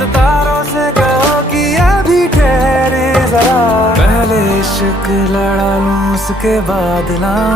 चांद तारों से कहो कि अभी ठहरे जरा, पहले इश्क लड़ा लूं उसके बाद ना